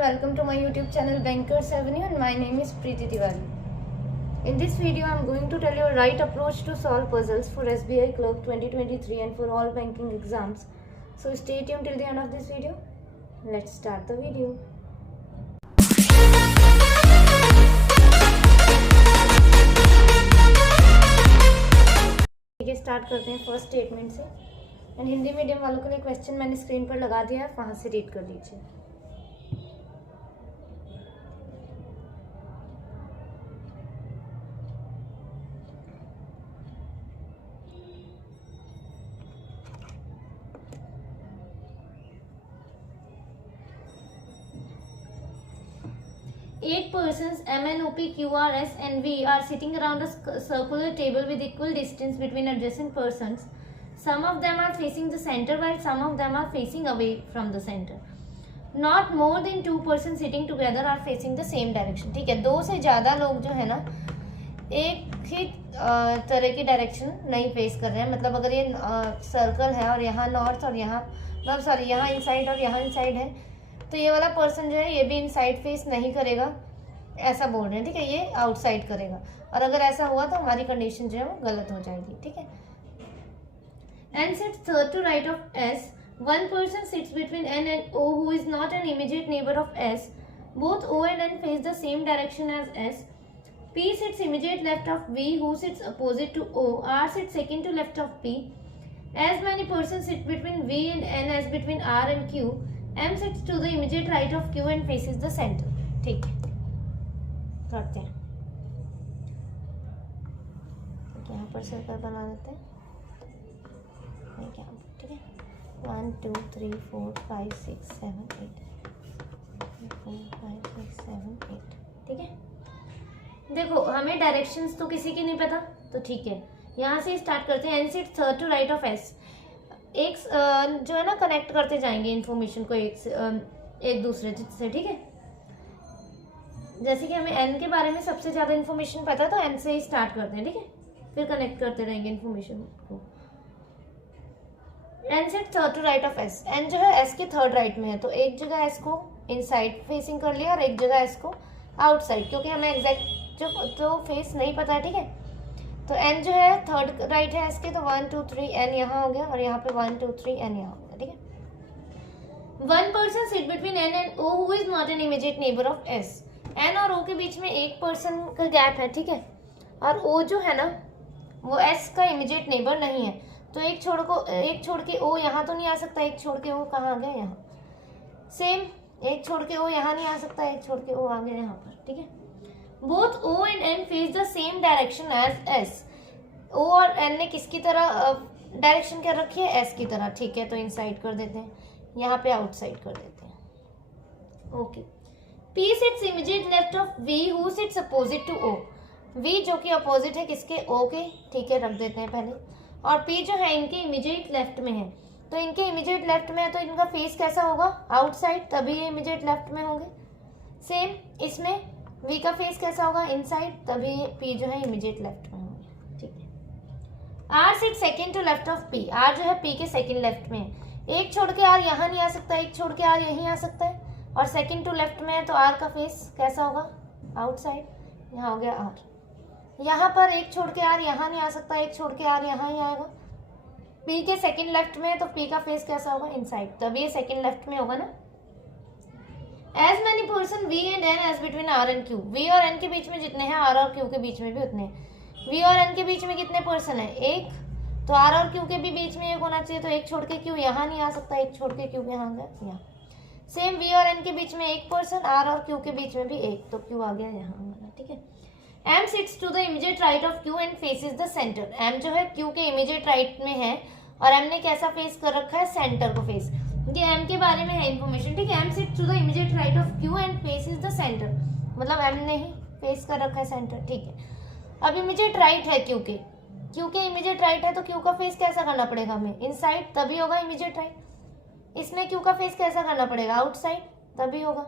welcome to my YouTube channel Bankers Avenue, and my name is Preeti Tiwari. In this video I am going to tell you a right approach to solve puzzles for SBI Clerk 2023 and for all banking exams. So stay tuned till the end of this video. Let's start the video. ठीक है, start करते हैं first statement से। And Hindi medium वालों के लिए question मैंने screen पर लगा दिया है, वहाँ से रीड कर लीजिए। Eight persons M, N, O, P, Q, R, S and V are sitting around a circular table with equal distance between adjacent persons. Some of them are facing the center while some of them are facing away from the center. Not more than two persons sitting together are facing the same direction. ठीक है, दो से ज़्यादा लोग जो है ना एक ही तरह की डायरेक्शन नहीं फेस कर रहे हैं। मतलब अगर ये सर्कल है और यहाँ नॉर्थ और यहाँ यहाँ इनसाइड और यहाँ इनसाइड है, तो ये वाला पर्सन जो है ये भी इनसाइड फेस नहीं करेगा, ऐसा बोल रहे हैं। ठीक है, ये आउटसाइड करेगा। और अगर ऐसा हुआ तो हमारी कंडीशन जो है वो गलत हो जाएगी। ठीक है, N sits third to right of S. One person sits between N and O who is not an immediate neighbor of S. Both O and N face the same direction as S. P sits immediate left of V who sits opposite to O. R sits second to left of P. As many persons sit between V and N as between R and Q. M sits to the immediate right of Q and faces the center. ठीक है, करते हैं। यहाँ पर circle बना देते हैं। ठीक है, 1 2 3 4 5 6 7 8 4 5 6 7 8। ठीक है, देखो हमें डायरेक्शंस तो किसी की नहीं पता, तो ठीक है यहाँ से स्टार्ट करते हैं। N sit third to right of S। एक जो है ना कनेक्ट करते जाएंगे इन्फॉर्मेशन को एक दूसरे से। ठीक है, जैसे कि हमें N के बारे में सबसे ज़्यादा इन्फॉर्मेशन पता है तो N से ही स्टार्ट करते हैं। ठीक है, फिर कनेक्ट करते रहेंगे इन्फॉर्मेशन को। N sit third to right of S। N जो है S के थर्ड राइट में है, तो एक जगह S को इनसाइड फेसिंग कर लिया और एक जगह S को आउटसाइड, क्योंकि हमें एग्जैक्ट जो फेस नहीं पता है। ठीक है, तो N जो है थर्ड राइट है S के, तो 1 2 3 N यहाँ हो गया और यहाँ पे 1 2 3 N यहाँ हो गया। ठीक है, one person sit between N and O who is not an immediate neighbour of S। N और O के बीच में एक पर्सन का गैप है। ठीक है, और O जो है ना वो S का इमीडिएट नेबर नहीं है, तो एक छोड़ के O यहाँ तो नहीं आ सकता। एक छोड़ के O कहाँ आ गया? यहाँ। सेम एक छोड़ के O यहाँ नहीं आ सकता, एक छोड़ के O आ गया यहाँ पर। ठीक है, both O and N face the same direction as S। O और N ने किसकी तरह डायरेक्शन क्या रखी है? S की तरह। ठीक है, तो इनसाइड कर देते हैं, यहाँ पे आउटसाइड कर देते हैं। Okay, P sits immediate left of V who sits opposite to O। V जो कि अपोजिट है किसके? O के। ठीक है, रख देते हैं पहले। और P जो है इनके इमीडिएट लेफ्ट में है, तो इनके इमीडिएट लेफ्ट में है तो इनका फेस कैसा होगा? आउटसाइड, तभी ये इमीडिएट लेफ्ट में होंगे। सेम इसमें V का फेस कैसा होगा? इनसाइड, तभी P जो है इमीडिएट लेफ्ट में होंगे। ठीक है, R sit second to left of P। R जो है P के सेकंड लेफ्ट में है। एक छोड़ के R यहाँ नहीं आ सकता, एक छोड़ के R यहीं आ सकता है, और सेकंड टू लेफ्ट में है तो R का फेस कैसा होगा? आउटसाइड। यहाँ हो गया R। यहाँ पर एक छोड़ के R यहाँ नहीं आ सकता, एक छोड़ के R यहाँ ही आएगा। P के सेकंड लेफ्ट में है तो P का फेस कैसा होगा? इनसाइड, तभी ये सेकंड लेफ्ट में होगा ना। As many person V and N as between R and Q। V और N के बीच में जितने हैं R और Q के बीच में भी उतने हैं। V और N के बीच में कितने पर्सन है? एक, तो R और Q के भी बीच में एक होना चाहिए, तो एक छोड़ के Q यहाँ नहीं आ सकता, एक छोड़ के Q यहाँ गया यहाँ। सेम V और N के बीच में एक पर्सन, R और Q के बीच में भी एक, तो Q आ गया यहाँ। ठीक है, M sits to the immediate right of Q and faces the centre. M जो है Q के इमीडिएट राइट में है और M ने कैसा फेस कर रखा है? सेंटर को फेस। ये M के बारे में है इन्फॉर्मेशन। ठीक है, M sits to the immediate right of Q and faces the centre, मतलब M ने ही फेस कर रखा है सेंटर। ठीक है, अब इमीडिएट राइट है Q के इमीडिएट राइट है, तो Q का फेस कैसा करना पड़ेगा हमें? इनसाइड, तभी होगा इमीडिएट राइट। इसमें Q का फेस कैसा करना पड़ेगा? आउटसाइड, तभी होगा।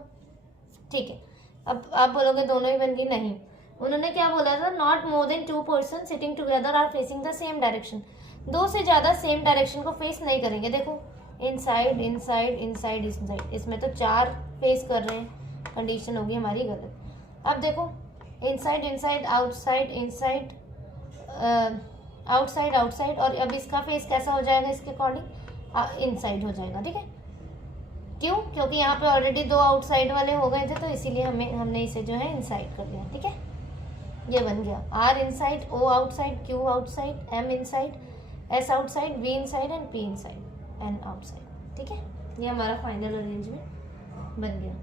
ठीक है, अब आप बोलोगे दोनों ही बन गई। नहीं, उन्होंने क्या बोला था? Not more than two person sitting together are facing the same direction. दो से ज़्यादा सेम डायरेक्शन को फेस नहीं करेंगे। देखो इनसाइड इनसाइड इनसाइड इनसाइड, इसमें तो चार फेस कर रहे हैं, कंडीशन होगी हमारी गलत। अब देखो inside inside outside inside outside outside, और अब इसका फेस कैसा हो जाएगा इसके अकॉर्डिंग इनसाइड हो जाएगा, ठीक है। क्यों? क्योंकि यहाँ पे ऑलरेडी 2 आउटसाइड वाले हो गए थे, तो इसीलिए हमने इसे जो है इनसाइड कर लिया, ठीक है। ये बन गया R inside, O outside, Q outside, M inside, S outside, V inside and P inside, N outside, ठीक है। ये हमारा फाइनल अरेंजमेंट बन गया।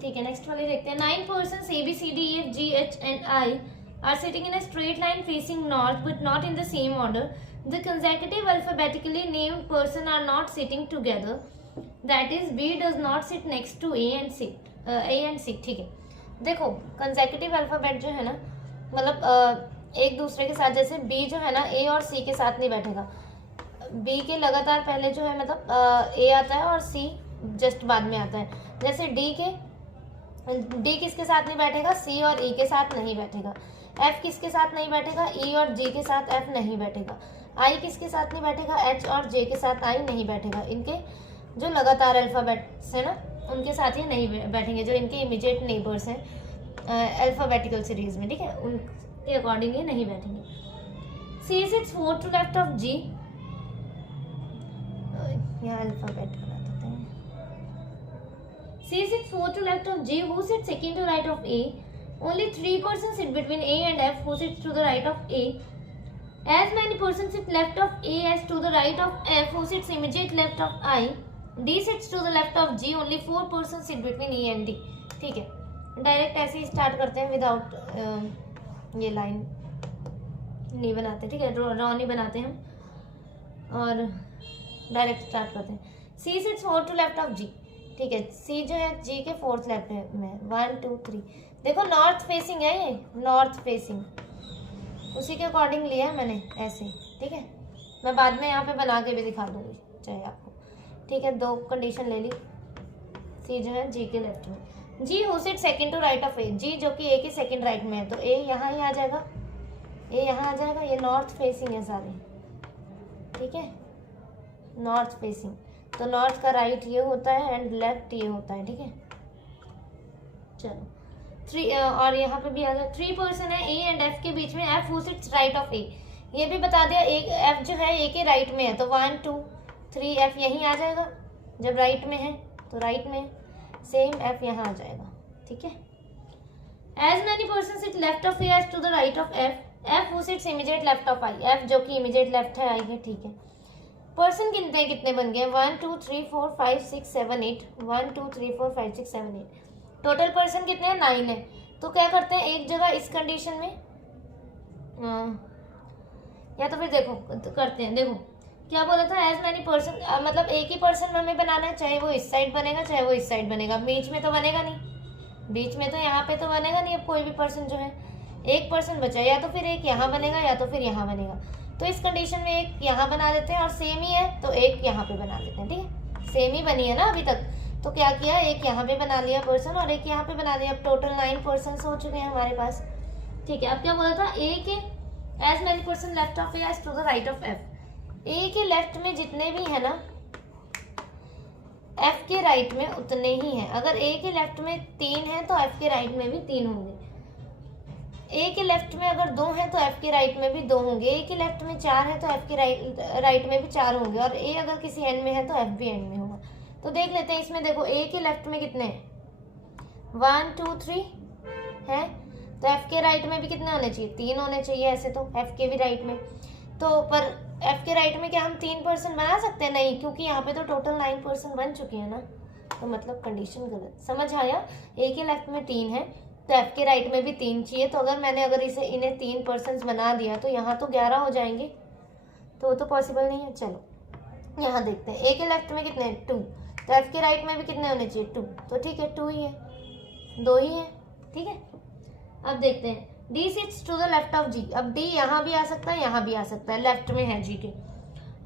ठीक है, नेक्स्ट वाले देखते हैं। 9 persons A B C D E F G H and I are sitting in a straight line facing north but not in the same order. The consecutive alphabetically named person are not sitting together. That is, B does not sit next to A and C. ठीक है, देखो consecutive alphabet जो है ना, मतलब एक दूसरे के साथ, जैसे B जो है ना A और C के साथ नहीं बैठेगा। B के लगातार पहले जो है मतलब A आता है और C जस्ट बाद में आता है। जैसे D किसके साथ नहीं बैठेगा? C और E के साथ नहीं बैठेगा। F किसके साथ नहीं बैठेगा? E और G के साथ F नहीं बैठेगा। I किसके साथ नहीं बैठेगा? H और J के साथ I नहीं बैठेगा। इनके जो लगातार अल्फ़ाबेट्स है ना, उनके साथ ये नहीं बैठेंगे, जो इनके इमीडिएट नेबर्स हैं अल्फ़ाबेटिकल सीरीज में, ठीक है, उनके अकॉर्डिंग ये नहीं बैठेंगे। C sits 4 to left of G, यहाँ अल्फ़ाबेट बना देते हैं। C sits 4 to left of G, who sits second to right of A. Only 3 persons sit between A and F, who sits to the right of A. As many persons sit left of A as to the right of F, who sits immediate left of I. D sits to the left of G. Only 4 persons sit between E and D. ठीक है, direct ऐसे ही start करते हैं, without ये line नहीं बनाते, ठीक है, ड्रॉ नहीं बनाते हम, और डायरेक्ट स्टार्ट करते हैं। C sits 4 to left of G, ठीक है, C जो है G के 4th लेफ्ट में, 1 2 3। देखो नॉर्थ फेसिंग है, ये नॉर्थ फेसिंग, उसी के अकॉर्डिंग लिया है मैंने ऐसे, ठीक है। मैं बाद में यहाँ पे बना के भी दिखा दूंगी चाहे आपको, ठीक है। 2 कंडीशन ले ली। C जो है G के लेफ्ट में, G who sit second to right of A, G जो कि A के सेकंड राइट में है, तो A यहाँ ही आ जाएगा, A यहाँ आ जाएगा। ये नॉर्थ फेसिंग है सारे, ठीक है, नॉर्थ फेसिंग, तो नॉर्थ का राइट ये होता है एंड लेफ्ट ये होता है, ठीक है। चलो 3, और यहाँ पे भी आ गया 3 पर्सन है A एंड F के बीच में, F who sits right of A, ये भी बता दिया, F जो है A के राइट में है, तो 1 2 3 F यहीं आ जाएगा, जब राइट में है तो राइट में, सेम F यहाँ आ जाएगा, ठीक है। As many persons sit left of A as to the right of F, F who sits immediate left of I, F जो कि immediate left है I है, ठीक है। पर्सन गिनते हैं कितने बन गए, 1 2 3 4 5 6 7 8, 1 2 3 4 5 6 7 8, टोटल पर्सन कितने हैं? 9 है। तो क्या करते हैं, एक जगह इस कंडीशन में या तो फिर देखो करते हैं, देखो क्या बोला था, एज मैनी पर्सन, मतलब एक ही पर्सन हमें बनाना है, चाहे वो इस साइड बनेगा चाहे वो इस साइड बनेगा, बीच में तो बनेगा नहीं, बीच में तो यहाँ पे तो बनेगा नहीं। अब कोई भी पर्सन जो है, एक पर्सन बचा, या तो फिर एक यहाँ बनेगा या तो फिर यहाँ बनेगा, तो इस कंडीशन में एक यहाँ बना देते हैं, और सेम ही है तो एक यहाँ पे बना देते हैं, ठीक है, सेम ही बनी है ना अभी तक, तो क्या किया, एक यहाँ पे बना लिया पर्सन और एक यहाँ पे बना लिया। अब टोटल 9 पर्सन हो चुके हैं हमारे पास, ठीक है। अब क्या बोला था, A K as many person left of A as to the right of F, A K left में जितने भी है ना, एफ के राइट में उतने ही हैं। अगर ए के लेफ्ट में 3 है तो एफ के राइट में भी 3 होंगे, ए के लेफ्ट में अगर 2 है तो एफ के राइट में भी 2 होंगे, ए के लेफ्ट में 4 है तो एफ के राइट में भी 4 होंगे, और ए अगर किसी एंड में है तो एफ भी एंड में होगा। तो देख लेते हैं इसमें, देखो ए के लेफ्ट में कितने हैं, 1 2 3 है, तो एफ के राइट में भी कितने होने चाहिए, 3 होने चाहिए ऐसे तो, एफ के भी राइट में, तो पर एफ के राइट में क्या हम 3 पर्सन बना सकते हैं? नहीं, क्योंकि यहाँ पे तो टोटल 9 पर्सन बन चुके हैं ना, तो मतलब कंडीशन गलत। समझ आया, ए के लेफ्ट में 3 है तो एफ के राइट में भी 3 चाहिए, तो अगर इन्हें 3 पर्सन बना दिया तो यहाँ तो 11 हो जाएंगे, तो वो तो पॉसिबल नहीं है। चलो यहाँ देखते हैं, ए के लेफ्ट में कितने हैं, 2, तो एफ के राइट में भी कितने होने चाहिए, 2, तो ठीक है 2 ही है, 2 ही है, ठीक है। अब देखते हैं, D sits to the left of G, अब D यहाँ भी आ सकता है यहाँ भी आ सकता है, लेफ्ट में है G के।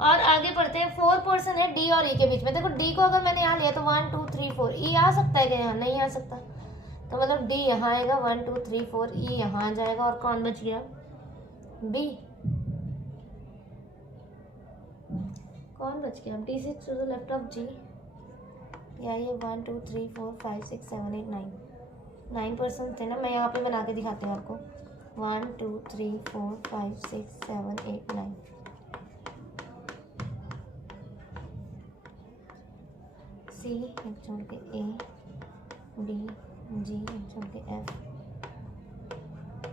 और आगे पढ़ते हैं, 4 पर्सन है D और E के बीच में। देखो D को अगर मैंने यहाँ लिया तो 1 2 3 4, E आ सकता है क्या यहाँ? नहीं आ सकता, तो मतलब D यहाँ आएगा, 1 2 3 4, E यहाँ आ जाएगा, और कौन बच गया, B। कौन बच गया? D6 to the left of G, या ये 1 2 3 4 5 6 7 8 9 पर्सन थे ना। मैं यहाँ पे बना के दिखाती हूँ आपको। 1 2 3 4 5 6 7 8 9। C एक छोड़ के A, B, G एक छोड़ के F।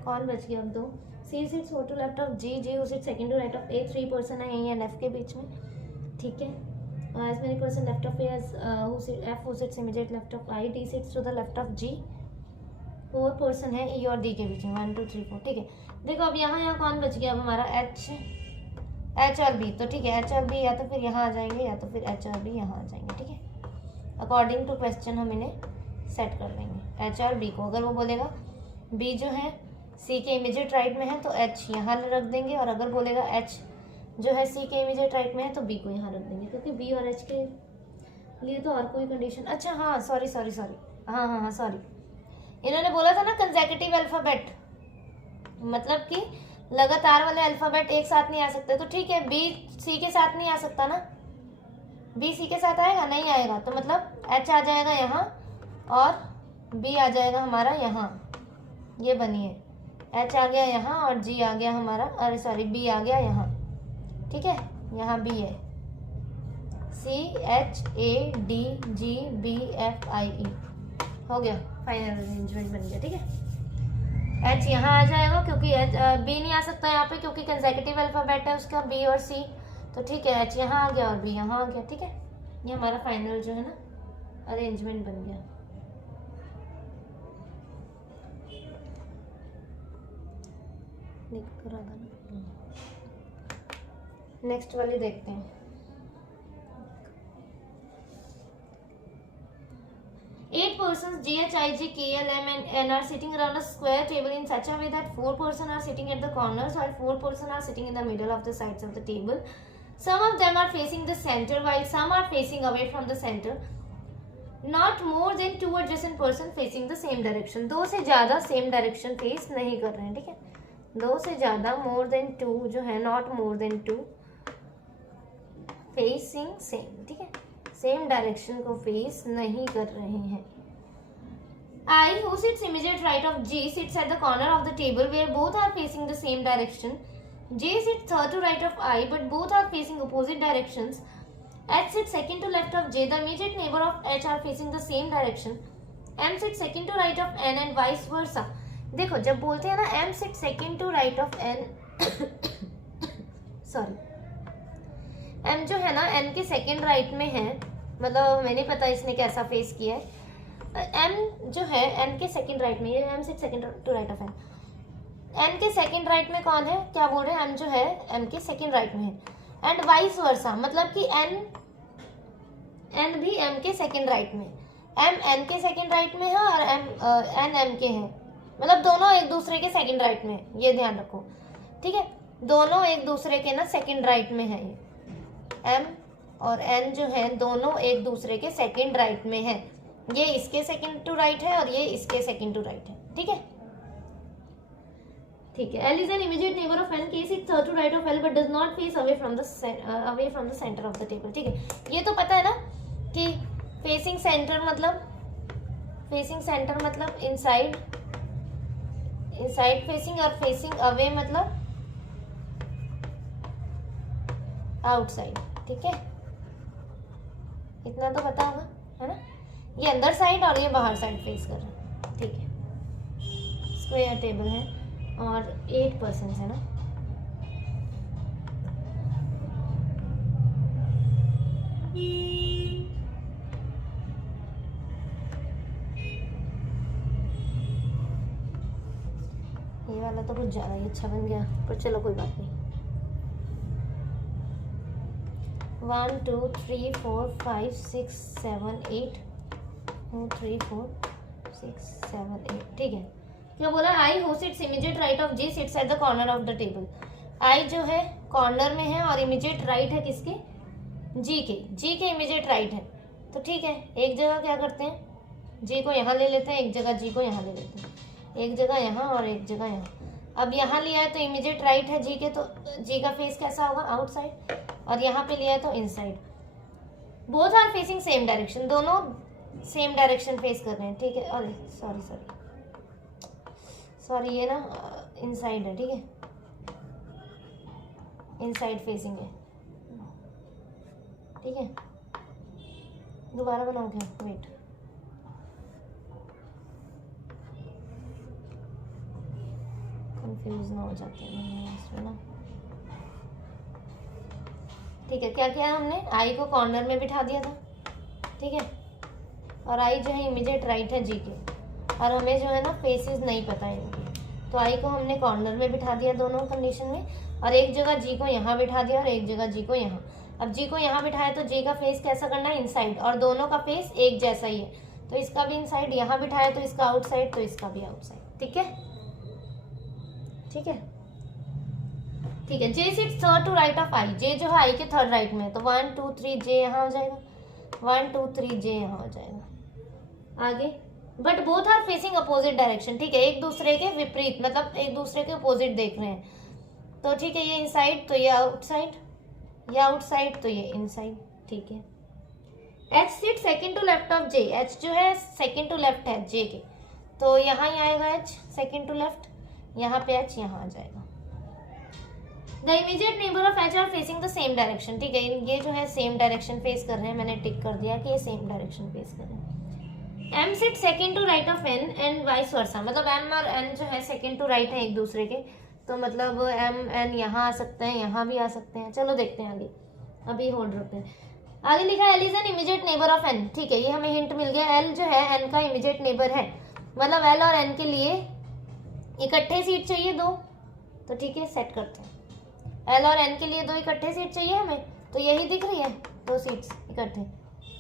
कौन बच गया? अब दो। C sits to left of G, G sits second to right of A। 3 person है A एंड F के बीच में, ठीक है। as many person left of A as F who sits immediate left of I, D sits to the left of G। 4 person है E और D के बीच में, 1 2 3 4, ठीक है। देखो अब यहाँ कौन बच गया? अब हमारा H और B। तो ठीक है, H और B या तो फिर यहाँ आ जाएंगे या तो फिर H और B यहाँ आ जाएंगे, ठीक है। अकॉर्डिंग टू क्वेश्चन हम इन्हें सेट कर देंगे H और B को। अगर वो बोलेगा B जो है C के इमीडिएट राइट में है तो H यहाँ रख देंगे, और अगर बोलेगा H जो है C के इमीडिएट राइट में है तो B को यहाँ रख देंगे, क्योंकि B और H के लिए तो और कोई कंडीशन। अच्छा हाँ, सॉरी हाँ सॉरी, इन्होंने बोला था ना कंसेक्यूटिव अल्फ़ाबेट, मतलब कि लगातार वाले अल्फ़ाबेट एक साथ नहीं आ सकते। तो ठीक है, B C के साथ नहीं आ सकता ना, B C के साथ आएगा? नहीं आएगा। तो मतलब H आ जाएगा यहाँ और B आ जाएगा हमारा यहाँ, ये बनिए। H आ गया यहाँ और G आ गया हमारा, अरे सॉरी B आ गया यहाँ, ठीक है। यहाँ B है, C H A D G B F I E हो गया, फाइनल अरेंजमेंट बन गया, ठीक है। H यहाँ आ जाएगा क्योंकि B नहीं आ सकता यहाँ पे, क्योंकि कंसेक्यूटिव अल्फ़ाबेट है उसका B और C। तो ठीक है, H यहाँ आ गया और B यहाँ आ गया, ठीक है। ये हमारा फाइनल जो है ना अरेंजमेंट बन गया। नेक्स्ट वाली देखते हैं। 8 persons G H I J K L M and N are sitting around a square table in such a way that 4 persons are sitting at the corners while 4 persons are sitting in the middle of the sides of the table. Some of them are facing the center while some are facing away from the center. Not more than 2 adjacent person facing the same direction. दो से ज़्यादा same direction face नहीं कर रहे हैं, ठीक है। दो से ज़्यादा, मोर देन 2 जो है, not more then 2 facing same, ठीक है, सेम डायरेक्शन को फेस नहीं कर रहे हैं। I who sits immediate right of G sits at the corner of the table where both are facing the same direction. J sits third to right of I but both are facing opposite directions. H sits second to left of J. The immediate neighbor of H are facing the same direction. M sits second to right of N and vice versa. देखो जब बोलते हैं ना M sits second to right of N sorry, M जो है ना N के second right में है, मतलब हमें नहीं पता इसने कैसा फेस किया है। M जो है N के सेकंड राइट में, ये M sit second to right of N। N के सेकंड राइट में कौन है? क्या बोल रहे हैं? M जो है M के सेकंड राइट में है। एंड वाइस वर्सा, मतलब कि N भी M के सेकंड राइट में, M N के सेकंड राइट में है और N M के है, मतलब दोनों एक दूसरे के सेकंड राइट में, ये ध्यान रखो, ठीक है। दोनों एक दूसरे के ना सेकंड राइट में है, ये M और N जो है दोनों एक दूसरे के सेकंड राइट में है। ये इसके सेकंड टू राइट है और ये इसके सेकंड टू राइट है, ठीक है, ठीक है। L is an immediate neighbor of N. K sits third to right of L but does not face away from the center of the table, ठीक है। ये तो पता है ना कि फेसिंग सेंटर मतलब इनसाइड फेसिंग, और फेसिंग अवे मतलब आउटसाइड, ठीक है। इतना तो पता होगा, है ना। ये अंदर साइड और ये बाहर साइड फेस कर रहा है, ठीक है। स्क्वायर टेबल है और 8 पर्सन है ना। ये वाला तो कुछ ज़्यादा ही अच्छा बन गया, पर चलो कोई बात नहीं। 1 2 3 4 5 6 7 8 2 3 4 6 7 8, ठीक है। क्या बोला? I who sits immediate right of G sits at the corner of the table. I जो है कॉर्नर में है और इमीडिएट राइट है किसके? जी के इमीडिएट राइट है। तो ठीक है, एक जगह क्या करते हैं, जी को यहाँ ले लेते हैं, एक जगह जी को यहाँ ले लेते हैं, एक जगह यहाँ और एक जगह यहाँ। अब यहाँ लिया है तो इमीडिएट राइट है जी के, तो जी का फेस कैसा होगा? आउटसाइड, और यहाँ पे लिया है तो इनसाइड। Both are facing same direction, दोनों सेम डायरेक्शन फेस कर रहे हैं, ठीक है। अरे सॉरी ये ना इनसाइड है, ठीक है, इनसाइड फेसिंग है, ठीक है। दोबारा बनाओगे, वेट, कंफ्यूज ना हो जाते हैं इसमें ना, ठीक है। क्या किया हमने, आई को कॉर्नर में बिठा दिया था, ठीक है, और आई जो है इमीडिएट राइट है जी के, और हमें जो है ना फेसेस नहीं पता है इनकी, तो आई को हमने कॉर्नर में बिठा दिया दोनों कंडीशन में, और एक जगह जी को यहाँ बिठा दिया और एक जगह जी को यहाँ। अब जी को यहाँ बिठाया तो जी का फेस कैसा करना है, इनसाइड, और दोनों का फेस एक जैसा ही है, तो इसका भी इनसाइड, यहाँ बिठाया तो इसका आउटसाइड, तो इसका भी आउटसाइड, ठीक है, ठीक है, ठीक है। J sits third to right of I, J जो है आई के थर्ड राइट में है, तो 1 2 3 जे यहाँ हो जाएगा, 1 2 3 जे यहाँ हो जाएगा। आगे, but both are facing opposite direction, ठीक है, एक दूसरे के विपरीत, मतलब एक दूसरे के अपोजिट देख रहे हैं, तो ठीक है, ये इनसाइड तो ये आउटसाइड, ये आउटसाइड तो ये इनसाइड, ठीक है। H sit second to left of J, H जो है सेकंड टू लेफ्ट है जे के, तो यहाँ ही आएगा एच सेकंड टू लेफ्ट, यहाँ पे एच यहाँ आ जाएगा। The immediate neighbour of H R facing the same direction, ठीक है, ये जो है सेम डायरेक्शन फेस कर रहे हैं, मैंने टिक कर दिया कि ये सेम डायरेक्शन फेस कर रहे हैं। M sit second to right of N and vice versa, मतलब एम और एन जो है सेकंड टू राइट है एक दूसरे के, तो मतलब एम एन यहाँ आ सकते हैं, यहाँ भी आ सकते हैं, चलो देखते हैं आगे, अभी होल्ड रखते हैं। आगे लिखा है L is an immediate neighbour of N, ठीक है, ये हमें हिंट मिल गया, एल जो है एन का इमीडिएट नेबर है, मतलब एल और एन के लिए इकट्ठे सीट चाहिए दो, तो ठीक है सेट करते हैं, एल और एन के लिए दो इकट्ठे सीट चाहिए हमें, तो यही दिख रही है दो सीट्स इकट्ठे,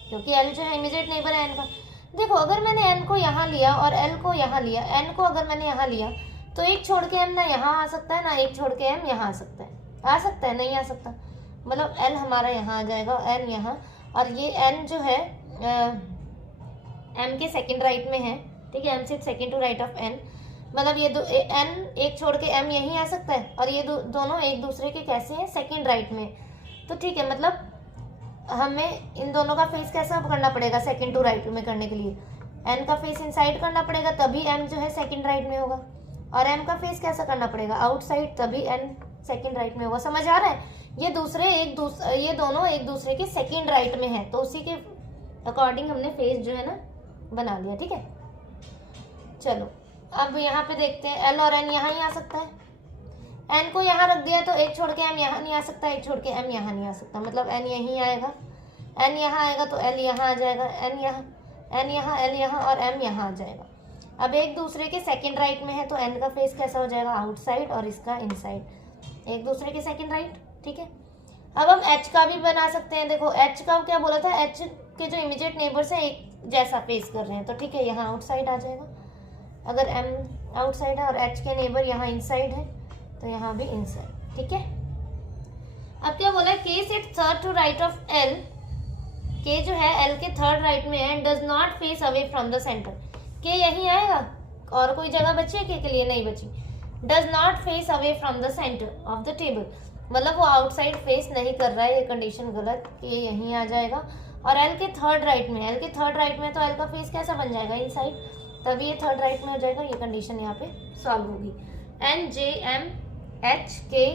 क्योंकि एल जो है इमीडिएट नेबर है एन का। देखो अगर मैंने एन को यहाँ लिया और एल को यहाँ लिया, एन को अगर मैंने यहाँ लिया तो एक छोड़ के एम ना यहाँ आ सकता है, ना एक छोड़ के एम यहाँ आ सकता है, नहीं आ सकता, मतलब एल हमारा यहाँ आ जाएगा, एन यहाँ, और ये एन जो है एम के सेकंड राइट में है, ठीक है, M sit second to right of N, मतलब ये दो एन एक छोड़ के एम यहीं आ सकता है, और ये दोनों एक दूसरे के कैसे हैं, सेकंड राइट में, तो ठीक है, मतलब हमें इन दोनों का फेस कैसा करना पड़ेगा सेकंड टू राइट में करने के लिए, एन का फेस इनसाइड करना पड़ेगा, तभी एम जो है सेकंड राइट में होगा, और एम का फेस कैसा करना पड़ेगा आउटसाइड, तभी एन सेकंड राइट में होगा। समझ आ रहा है, ये दोनों एक दूसरे के सेकंड राइट में है, तो उसी के अकॉर्डिंग हमने फेस जो है ना बना लिया, ठीक है। चलो अब यहाँ पे देखते हैं, एल और एन यहाँ ही आ सकता है, एन को यहाँ रख दिया तो एक छोड़ के एम यहाँ नहीं आ सकता, एक छोड़ के एम यहाँ नहीं आ सकता, मतलब एन यहीं आएगा, एन यहाँ आएगा तो एल यहाँ आ जाएगा, एन यहाँ एल यहाँ और एम यहाँ आ जाएगा। अब एक दूसरे के सेकंड राइट में है तो एन का फेस कैसा हो जाएगा आउटसाइड और इसका इनसाइड, एक दूसरे के सेकंड राइट, ठीक है। अब हम एच का भी बना सकते हैं, देखो एच का क्या बोला था, एच के जो इमीडिएट नेबर्स हैं एक जैसा फेस कर रहे हैं, तो ठीक है, यहाँ आउटसाइड आ जाएगा, अगर एम आउटसाइड है और एच के नेबर यहाँ इनसाइड है तो यहाँ भी इनसाइड, ठीक है। अब क्या बोला है, K sit third to right of L, K जो है एल के थर्ड राइट में है, does not face away from the center, K यहीं आएगा, और कोई जगह बची है के लिए, नहीं बची, does not face away from the centre of the table, मतलब वो आउटसाइड फेस नहीं कर रहा है, ये कंडीशन गलत, के यहीं आ जाएगा, और एल के थर्ड राइट में, एल के थर्ड राइट में तो एल का फेस कैसा बन जाएगा इनसाइड, तभी ये थर्ड राइट में हो जाएगा, ये कंडीशन यहाँ पे सॉल्व होगी। एन जे एम एच के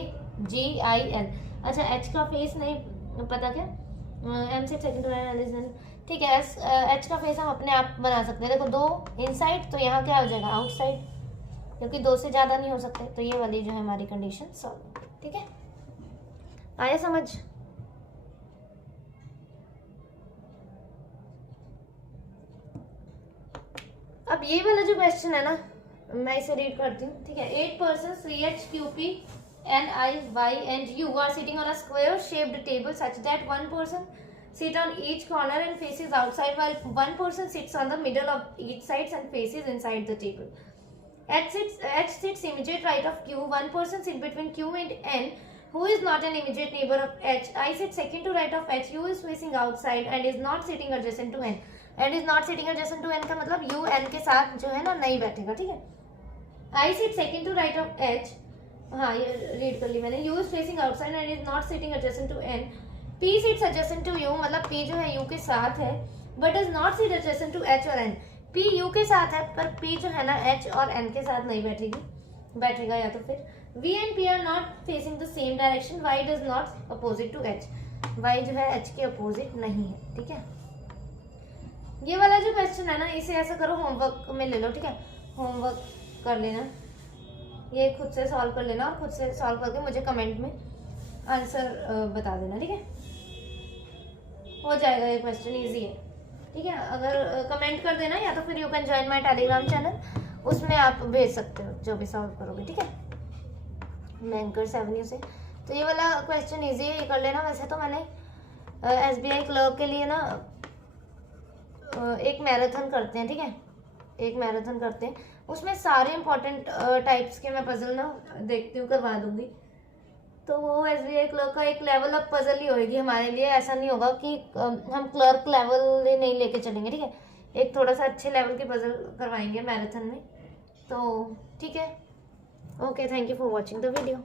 जी आई एल, अच्छा एच का फेस नहीं पता क्या, एम से सेकंड एल, ठीक है, एच का फेस हम अपने आप बना सकते हैं, देखो दो इनसाइड तो यहाँ क्या हो जाएगा आउटसाइड, क्योंकि दो से ज़्यादा नहीं हो सकते, तो ये वाली जो है हमारी कंडीशन सॉल्व होगी, ठीक है, आया समझ। अब ये वाला जो क्वेश्चन है ना, मैं इसे रीड करती हूँ, ठीक है। 8 persons C H Q P N I Y and U are sitting on a square shaped table such that one person sit on each corner and faces outside, while one person sits on the middle of each side and faces inside the table. H sits immediate right of Q. One person sits between Q and N, who is not an immediate neighbor of H. I sit second to right of H. U is facing outside and is not sitting adjacent to N. And is not sitting adjacent to N का मतलब U N के साथ जो है ना नहीं बैठेगा, ठीक है। I sit second to right of H. हाँ ये रीड कर ली मैंने। U is facing outside and is not sitting adjacent to N. P seats adjacent to U, मतलब पी जो है यू के साथ है, but is not seat adjacent to H और एन। पी यू के साथ है पर पी जो है ना एच और एन के साथ नहीं बैठेगा। या तो फिर V and P are not facing the same direction, Y does not opposite to H, Y जो है एच के अपोजिट नहीं है। ठीक है, ये वाला जो क्वेश्चन है ना इसे ऐसा करो, होमवर्क में ले लो। ठीक है, होमवर्क कर लेना, ये खुद से सॉल्व कर लेना और खुद से सॉल्व करके मुझे कमेंट में आंसर बता देना। ठीक है, हो जाएगा, ये क्वेश्चन इजी है। ठीक है, अगर कमेंट कर देना या तो फिर you can join my Telegram channel, उसमें आप भेज सकते हो जो भी सॉल्व करोगे। ठीक है, बैंकर्स एवेन्यू से। तो ये वाला क्वेश्चन इजी है, ये कर लेना। वैसे तो मैंने एसबीआई क्लर्क के लिए ना एक मैराथन करते हैं। ठीक है, एक मैराथन करते हैं, उसमें सारे इंपॉर्टेंट टाइप्स के मैं पजल ना देखती हूँ, करवा दूंगी। तो वो एसबीआई क्लर्क का एक लेवल अप पजल ही होगी हमारे लिए। ऐसा नहीं होगा कि हम क्लर्क लेवल नहीं लेके चलेंगे। ठीक है, एक थोड़ा सा अच्छे लेवल की पजल करवाएंगे मैराथन में। तो ठीक है, okay, thank you for watching the video.